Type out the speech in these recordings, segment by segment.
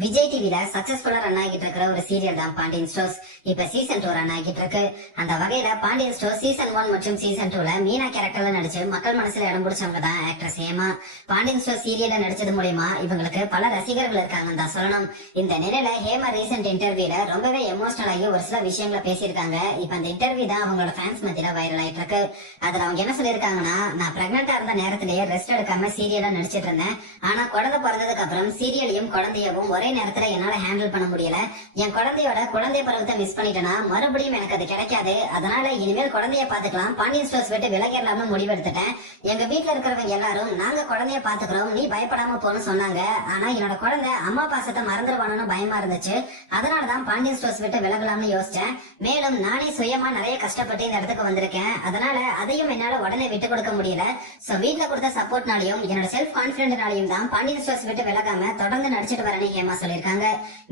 விஜய் டிவில சக்சஸ்ஃபுல்லா ரன் ஆகிட்டு இருக்கிற ஒரு சீரியல் தான் பாண்டியன் ஸ்டோர்ஸ். இப்ப சீசன் 2 ரன் ஆகிட்டு இருக்கு. அந்த வகையில பாண்டியன் ஸ்டோர்ஸ் சீசன் 1 மற்றும் சீசன் 2ல மீனா கேரக்டர்ல நடிச்சு மக்கள் மனசுல இடம் பிடிச்சவங்க தான் ஆக்ட்ரஸ் ஹேமா. பாண்டியன் ஸ்டோர்ஸ் சீரியல்ல நடிச்சது மூலமா இவங்களுக்கு பல ரசிகர்கள் இருக்காங்கன்னு தான் சொல்லணும். இந்த நிலையில ஹேமா ரீசெண்ட் இன்டர்வியூல ரொம்பவே எமோஷனல் ஆகி ஒரு சில விஷயங்களை பேசியிருக்காங்க. இப்ப அந்த இன்டர்வியூ தான் அவங்களோட ஃபேன்ஸ் மத்தியில வைரல் ஆயிட்டு இருக்கு. அதுல அவங்க என்ன சொல்லியிருக்காங்கன்னா, நான் பிரெக்னெண்டா இருந்த நேரத்திலேயே ரெஸ்ட் எடுக்காம சீரியல்ல நடிச்சிட்டு இருந்தேன். ஆனா குழந்தை பிறந்ததுக்கு அப்புறம் சீரியலையும் குழந்தையவும் ஒரே நேரத்துல என்னால ஹேண்டில் பண்ண முடியல. என் குழந்தையோட குழந்தை பருவத்தை மிஸ் பண்ணிட்டேன்னா மறுபடியும் எனக்கு அது கிடைக்காது. அதனால இனிமேல் குழந்தைய பாத்துக்கலாம், பாண்டியன் ஸ்டோர்ஸ் விட்டு விலகிடலாம்னு முடிவெடுத்துட்டேன். எங்க வீட்டுல இருக்கிறவங்க எல்லாரும் நாங்க குழந்தைய பாத்துக்கிறோம், நீ பயப்படாம போன்னு சொன்னாங்க. ஆனா என்னோட குழந்தை அம்மா பாசத்தை மறந்துடுவானு பயமா இருந்துச்சு. அதனாலதான் பாண்டியன் ஸ்டோர்ஸ் விட்டு விலகலாம்னு யோசிச்சேன். மேலும் நானே சுயமா நிறைய கஷ்டப்பட்டு இந்த இடத்துக்கு வந்திருக்கேன். அதனால அதையும் என்னால உடனே விட்டு கொடுக்க முடியல. சோ வீட்டுல கொடுத்த சப்போர்ட்னாலையும் என்னோட செல்ஃப் கான்பிடன்ட்னாலையும் தான் பாண்டியன் ஸ்டோர்ஸ் விட்டு விலகாம தொடர்ந்து நடிச்சிட்டு வரேன்னு ஹேமா சொல்லியிருக்காங்க.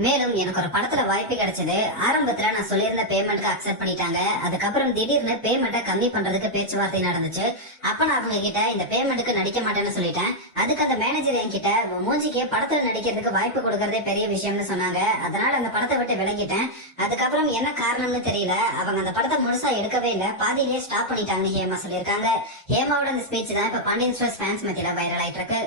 மேலும் எனக்கு ஒரு படத்துல வாய்ப்பு கிடைச்சது. ஆரம்பத்துல நான் சொல்லியிருந்த பேமெண்ட்க்கு அக்செப்ட் பண்ணிட்டாங்க. அதுக்கப்புறம் திடீர்னு பேமெண்ட்டை கம்மி பண்றதுக்கு பேச்சுவார்த்தை நடந்துச்சு. அப்ப நான் அவங்க கிட்ட இந்த பேமெண்ட்டுக்கு நடிக்க மாட்டேன்னு சொல்லிட்டேன். அதுக்கு அந்த மேனேஜர் என்கிட்ட மூஞ்சிக்கு படத்துல நடிக்கிறதுக்கு வாய்ப்பு கொடுக்கறதே பெரிய விஷயம்னு சொன்னாங்க. அதனால அந்த படத்தை விட்டு விலகிட்டேன். அதுக்கப்புறம் என்ன காரணம்னு தெரியல, அவங்க அந்த படத்தை முழுசா எடுக்கவே இல்ல, பாதியிலேயே ஸ்டாப் பண்ணிட்டாங்கன்னு ஹேமா சொல்லியிருக்காங்க. ஹேமாவோட இந்த ஸ்பீச் தான் இப்ப பாண்டியன் ஸ்டோர்ஸ் ஃபேன்ஸ் மத்தியில வைரல் ஆயிட்டு இருக்கு.